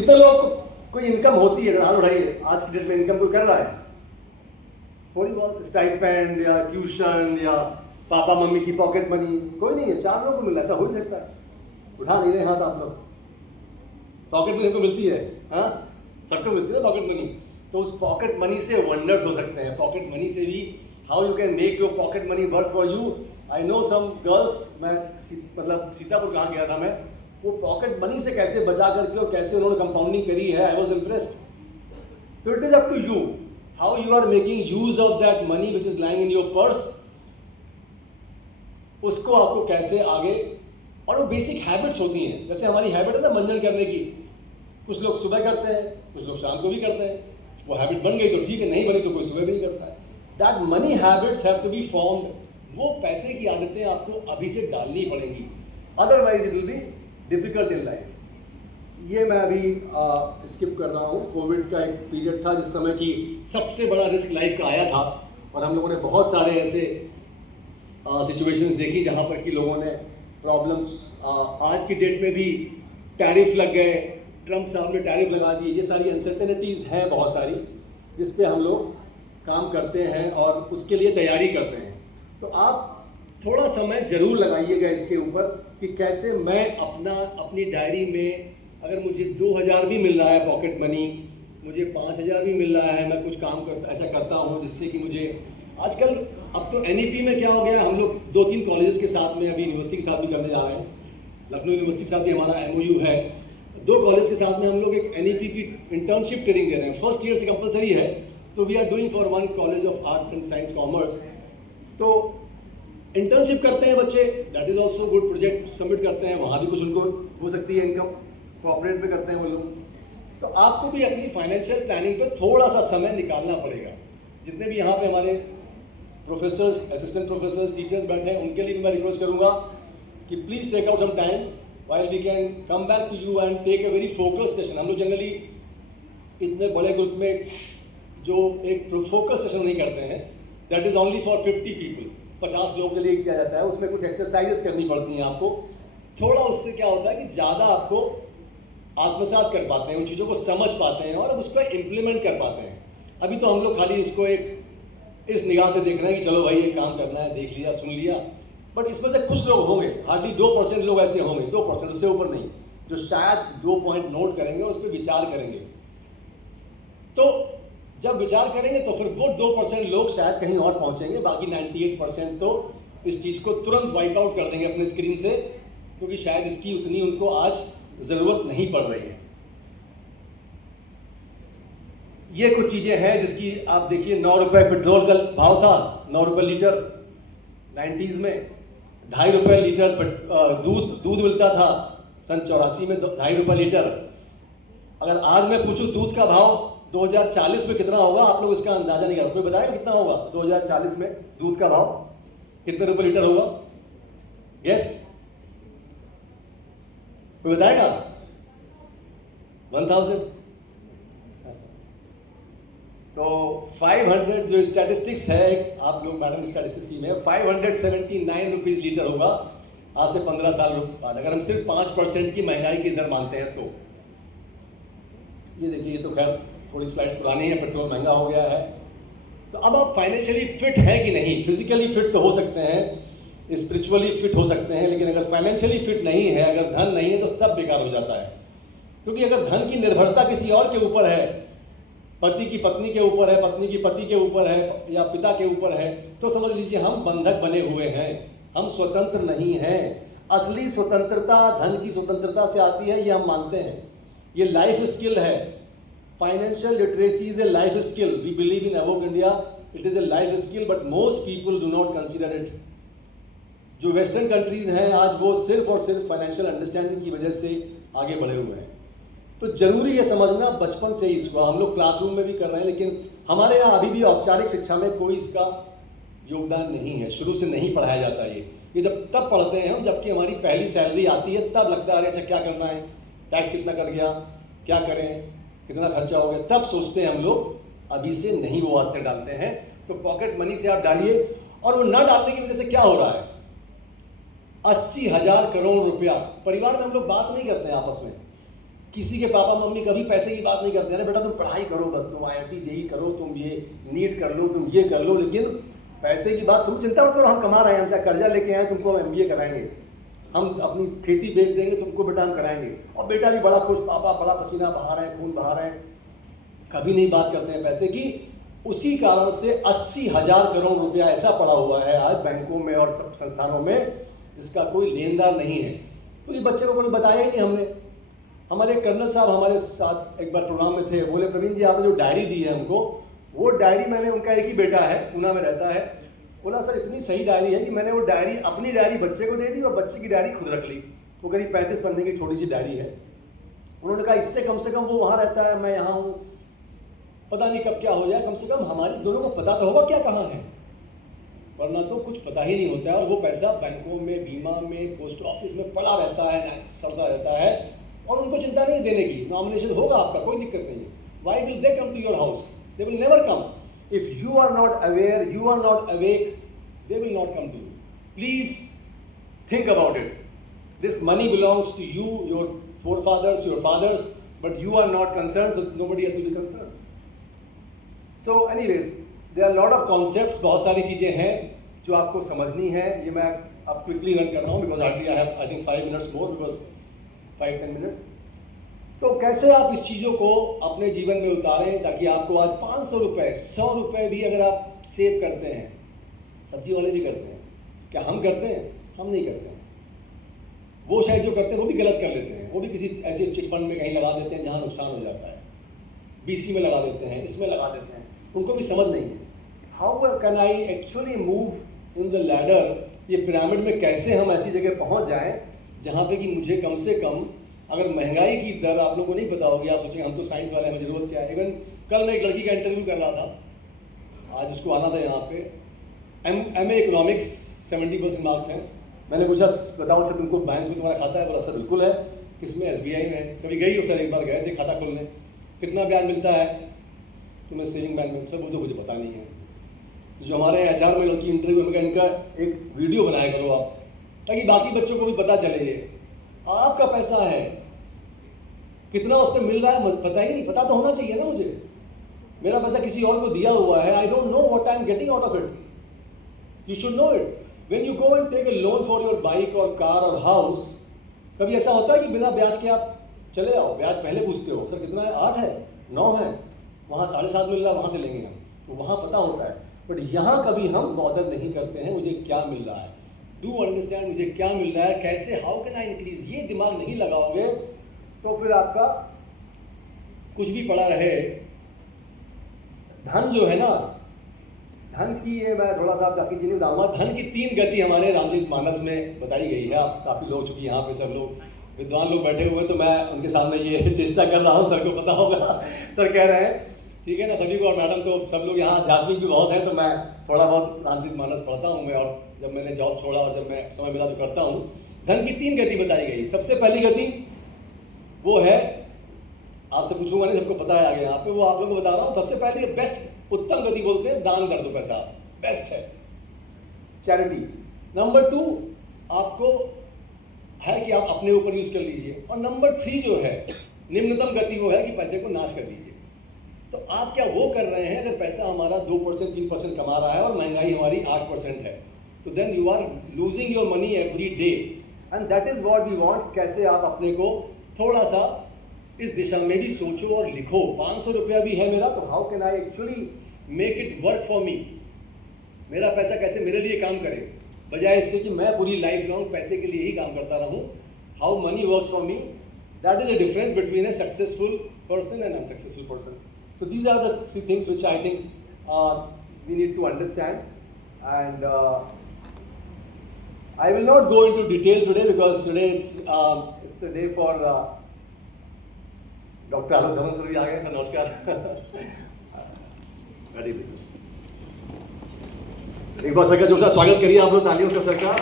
कितने लोगों को कोई इनकम होती है? हाथ उठाइए, आज की डेट में इनकम कोई कर रहा है? थोड़ी बहुत स्टाइपेंड या ट्यूशन या पापा मम्मी की पॉकेट मनी, कोई नहीं है। 4 लोगों को मिल रहा है, ऐसा हो नहीं सकता। उठा नहीं रहे हाथ आप लोग। पॉकेट मनी को मिलती है, हाँ, सबको मिलती है ना पॉकेट मनी। तो उस पॉकेट मनी से वंडर्स हो सकते हैं। पॉकेट मनी से भी how you can make your pocket money work for you. I know some girls, मैं मतलब सीतापुर कहाँ गया था मैं, वो पॉकेट मनी से कैसे बचा करके और कैसे उन्होंने कंपाउंडिंग करी है, आई वॉज इम्प्रेस्ड। तो it is up to you how you are making use of that money which is lying in your purse. उसको आपको कैसे आगे, और वो बेसिक हैबिट्स होती हैं। जैसे हमारी हैबिट है ना मंजन करने की, कुछ लोग सुबह करते हैं, कुछ लोग शाम को भी करते हैं। वो हैबिट बन गई तो ठीक है, नहीं बनी तो कोई सुबह भी नहीं करता है। That money habits have to be formed. वो पैसे की आदतें आपको अभी से डालनी पड़ेंगी, otherwise it will be difficult in life. ये मैं अभी स्किप कर रहा हूँ। कोविड का एक पीरियड था जिस समय की सबसे बड़ा रिस्क लाइफ का आया था, और हम लोगों ने बहुत सारे ऐसे सिचुएशंस देखी जहाँ पर कि लोगों ने प्रॉब्लम्स, आज की डेट में भी टैरिफ लग गए, ट्रम्प साहब ने टैरिफ लगा दिए। ये सारी अनसर्टेनिटीज़ हैं बहुत सारी, जिस पे हम लोग काम करते हैं और उसके लिए तैयारी करते हैं। तो आप थोड़ा समय ज़रूर लगाइएगा इसके ऊपर कि कैसे मैं अपनी डायरी में, अगर मुझे 2000 भी मिल रहा है पॉकेट मनी, मुझे 5000 भी मिल रहा है, मैं कुछ काम ऐसा करता हूँ जिससे कि मुझे आजकल, अब तो NEP में क्या हो गया, हम लोग 2-3 कॉलेजेस के साथ में, अभी यूनिवर्सिटी के साथ भी करने जा रहे हैं। लखनऊ यूनिवर्सिटी के साथ भी हमारा MOU है। 2 कॉलेज के साथ में हम लोग एक NEP की इंटर्नशिप ट्रेनिंग दे रहे हैं। फर्स्ट ईयर से कंपलसरी है, तो we are doing for 1 college of art and science commerce. तो इंटर्नशिप करते हैं बच्चे, that is also good. Project submit करते हैं, वहाँ भी कुछ उनको हो सकती है इनकम, कोऑपरेट में करते हैं वो लोग। तो आपको भी अपनी फाइनेंशियल प्लानिंग पे थोड़ा सा समय निकालना पड़ेगा। जितने भी यहाँ पे हमारे प्रोफेसर्स, असिस्टेंट प्रोफेसर्स, टीचर्स बैठे हैं, उनके लिए भी मैं रिक्वेस्ट करूँगा कि please take out some time while we can come back to you and take a very focused session। हम लोग जनरली इतने बड़े ग्रुप में जो एक फोकस सेशन नहीं करते हैं, that is only for 50 people, 50 लोगों के लिए किया जाता है। उसमें कुछ एक्सरसाइजेस करनी पड़ती हैं आपको। थोड़ा उससे क्या होता है कि ज़्यादा आपको आत्मसात कर पाते हैं, उन चीज़ों को समझ पाते हैं और अब उस पर इम्प्लीमेंट कर पाते हैं। अभी तो हम लोग खाली उसको एक इस निगाह से देख रहे हैं कि चलो भाई ये काम करना है, देख लिया, सुन लिया। बट इसमें से कुछ लोग होंगे, हार्डली 2% लोग ऐसे होंगे, 2%, उससे ऊपर नहीं, जो शायद 2 पॉइंट नोट करेंगे और उस पर विचार करेंगे। तो जब विचार करेंगे तो फिर वो 2% लोग शायद कहीं और पहुंचेंगे, बाकी 98% तो इस चीज़ को तुरंत वाइप आउट कर देंगे अपने स्क्रीन से, क्योंकि शायद इसकी उतनी उनको आज ज़रूरत नहीं पड़ रही है। ये कुछ चीज़ें हैं जिसकी आप देखिए, 9 रुपये पेट्रोल का भाव था, 9 रुपये लीटर 90s में, 2.5 रुपये लीटर दूध मिलता था सन 84 में, 2.5 रुपये लीटर। अगर आज मैं पूछूं दूध का भाव 2040 में कितना होगा, आप लोग इसका अंदाजा नहीं कर, कोई बताएगा कितना होगा 2040 में दूध का भाव, कितने रुपये लीटर होगा? यस, कोई बताएगा? 1000। तो 500 जो स्टैटिस्टिक्स है, आप लोग मैडम स्टैटिस्टिक्स की में 579 रुपीज़ लीटर होगा आज से 15 साल बाद, अगर हम सिर्फ 5% की महंगाई की दर मानते हैं तो। ये देखिए, ये तो खैर थोड़ी स्लाइड्स पुरानी है, पेट्रोल महंगा हो गया है। तो अब आप फाइनेंशियली फिट है कि नहीं? फिजिकली फिट तो हो सकते हैं, स्पिरिचुअली फिट हो सकते हैं, लेकिन अगर फाइनेंशियली फिट नहीं है, अगर धन नहीं है, तो सब बेकार हो जाता है। क्योंकि अगर धन की निर्भरता किसी और के ऊपर है, पति की पत्नी के ऊपर है, पत्नी की पति के ऊपर है, या पिता के ऊपर है, तो समझ लीजिए हम बंधक बने हुए हैं, हम स्वतंत्र नहीं हैं। असली स्वतंत्रता धन की स्वतंत्रता से आती है, ये हम मानते हैं। ये लाइफ स्किल है। Financial literacy is a life skill. We believe in awoke India, it is a life skill, but most people do not consider it. जो वेस्टर्न कंट्रीज हैं आज, वो सिर्फ और सिर्फ फाइनेंशियल अंडरस्टैंडिंग की वजह से आगे बढ़े हुए हैं। तो जरूरी है समझना बचपन से ही इसको। हम लोग क्लासरूम में भी कर रहे हैं, लेकिन हमारे यहाँ अभी भी औपचारिक शिक्षा में कोई इसका योगदान नहीं है, शुरू से नहीं पढ़ाया जाता। ये जब तब पढ़ते हैं हम जबकि हमारी पहली सैलरी आती है, तब लगता है अरे अच्छा क्या करना है, टैक्स कितना कट गया, क्या करें, कितना खर्चा हो गया, तब सोचते हैं हम लोग। अभी से नहीं वो आदतें डालते हैं। तो पॉकेट मनी से आप डालिए, और वो न डालने की वजह से क्या हो रहा है, 80,000 करोड़ रुपया। परिवार में हम लोग बात नहीं करते हैं आपस में, किसी के पापा मम्मी कभी पैसे की बात नहीं करते, अरे बेटा तुम पढ़ाई करो, बस तुम IIT JEE करो, तुम ये नीट कर लो, तुम ये कर लो, लेकिन पैसे की बात तुम चिंता मत करो, हम कमा रहे हैं, हम चाहे कर्जा लेके आए तुमको हम MBA कराएंगे, हम अपनी खेती बेच देंगे तुमको बेटा हम कराएंगे। और बेटा भी बड़ा खुश, पापा बड़ा पसीना बहा रहे हैं, खून बहा रहे हैं, कभी नहीं बात करते हैं पैसे की। उसी कारण से 80,000 करोड़ रुपया ऐसा पड़ा हुआ है आज बैंकों में और सब संस्थानों में जिसका कोई लेनदार नहीं है, क्योंकि बच्चे को कोई बताया ही नहीं हमने। हमारे कर्नल साहब हमारे साथ एक बार प्रोग्राम में थे, बोले प्रवीण जी आपने जो डायरी दी है हमको, वो डायरी मैंने, उनका एक ही बेटा है पूना में रहता है, बोला सर इतनी सही डायरी है कि मैंने वो डायरी, अपनी डायरी बच्चे को दे दी और बच्चे की डायरी खुद रख ली। वो करीब 35 पन्ने की छोटी सी डायरी है। उन्होंने कहा इससे कम से कम वो वहाँ रहता है, मैं यहाँ हूँ, पता नहीं कब क्या हो जाए, कम से कम हमारी दोनों को पता तो होगा क्या कहाँ है, वरना तो कुछ पता ही नहीं होता है। और वो पैसा बैंकों में, बीमा में, पोस्ट ऑफिस में पड़ा रहता है, सड़ता रहता है, और उनको चिंता नहीं देने की। नॉमिनेशन होगा आपका, कोई दिक्कत नहीं है। Why will they come to your house? They will never come. If you are not aware, you are not awake, they will not come to you. Please think about it. This money belongs to you, your forefathers, your fathers, but you are not concerned, so nobody else will be concerned. So anyways, there are a lot of concepts, बहुत सारी चीज़ें हैं जो आपको समझनी है। ये मैं अब क्विकली रन कर रहा हूँ because hardly I have I think 5 minutes more, because 5-10 minutes। तो कैसे आप इस चीज़ों को अपने जीवन में उतारें ताकि आपको आज 500 रुपये, 100 रुपये भी अगर आप सेव करते हैं, सब्जी वाले भी करते हैं, क्या हम करते हैं? हम नहीं करते हैं। वो शायद जो करते हैं वो भी गलत कर लेते हैं, वो भी किसी ऐसे चिट फंड में कहीं लगा देते हैं जहाँ नुकसान हो जाता है, BC में लगा देते हैं, इसमें लगा देते हैं, उनको भी समझ नहीं है। How can I actually move in the ladder, ये पिरामिड में कैसे हम ऐसी जगह पहुँच जाएं जहाँ पे कि मुझे कम से कम, अगर महंगाई की दर आप लोगों को नहीं पता होगी, आप सोचेंगे हम तो साइंस वाले, हमें ज़रूरत क्या है। इवन कल मैं एक लड़की का इंटरव्यू कर रहा था, आज उसको आना था यहाँ पे, MA इकोनॉमिक्स 70% मार्क्स हैं। मैंने पूछा बताओ सर तुमको बैंक में तुम्हारा खाता है? बोला सर बिल्कुल है। किसमें? SBI में है। कभी गई हो? सर एक बार गए थे खाता खोलने। कितना ब्याज मिलता है तुम्हें सेविंग बैंक में? सर वो तो मुझे पता नहीं है। तो जो हमारे HR में लड़की इंटरव्यू में, इनका एक वीडियो बनाया करो आप, ताकि बाकी बच्चों को भी पता चले ये आपका पैसा है, कितना उस पर मिल रहा है पता ही नहीं। पता तो होना चाहिए ना मुझे, मेरा पैसा किसी और को दिया हुआ है, I don't know what I am getting out of it, you should know it. When you go and take a loan for your bike or car or house, कभी ऐसा होता है कि बिना ब्याज के आप चले आओ? ब्याज पहले पूछते हो, सर कितना है? 8 है, 9 है, वहाँ 7.5 मिल रहा है, वहाँ से लेंगे हम, तो वहाँ पता होता है। बट यहाँ कभी हम बॉदर नहीं करते हैं मुझे क्या मिल रहा है, डू अंडरस्टैंड मुझे क्या मिल रहा है, कैसे, हाउ कैन आई इंक्रीज, ये दिमाग नहीं लगाओगे तो फिर आपका कुछ भी पड़ा रहे। धन जो है ना, धन की, ये मैं थोड़ा सा बाकी चीज़ें बताऊँगा। धन की 3 गति हमारे रामचरित मानस में बताई गई है। आप काफ़ी लोग, चूँकि यहाँ पे सब लोग विद्वान लोग बैठे हुए हैं, तो मैं उनके सामने ये चेष्टा कर रहा हूँ, सर को पता होगा, सर कह रहे हैं, ठीक है ना सभी को, और मैडम को, सब लोग यहाँ आध्यात्मिक भी बहुत हैं, तो मैं थोड़ा बहुत रामचरित मानस पढ़ता हूँ मैं, और जब मैंने जॉब छोड़ा और जब मैं समय मिला तो करता हूँ। धन की 3 गति बताई गई। सबसे पहली गति वो है, आपसे पूछूंगा नहीं, सबको पता है आगे यहाँ पे, वो आप लोगों को बता रहा हूँ। सबसे पहले बेस्ट, उत्तम गति बोलते हैं, दान कर दो पैसा, बेस्ट है, चैरिटी। नंबर 2 आपको है कि आप अपने ऊपर यूज कर लीजिए। और नंबर 3 जो है, निम्नतम गति, वो है कि पैसे को नाश कर दीजिए। तो आप क्या वो कर रहे हैं? अगर पैसा हमारा 2% 3% कमा रहा है और महंगाई हमारी 8% है, तो then you are losing your money every day, and that is what we want. कैसे आप अपने को थोड़ा सा इस दिशा में भी सोचो और लिखो। 500 रुपया भी है मेरा, तो how can I actually make it work for me. मेरा पैसा कैसे मेरे लिए काम करे, बजाय इसके कि मैं पूरी लाइफ लॉन्ग पैसे के लिए ही काम करता रहूं। How money works for me, that is the difference between a successful person and unsuccessful person. So these are the 3 things which I think we need to understand, and I will not go into detail today because today it's the day for doctor Alok Dhawan sir भी आ गए। Sir नमस्कार। एक बार sir का जोरदार स्वागत करिए आप लोग, तालियों से सर का।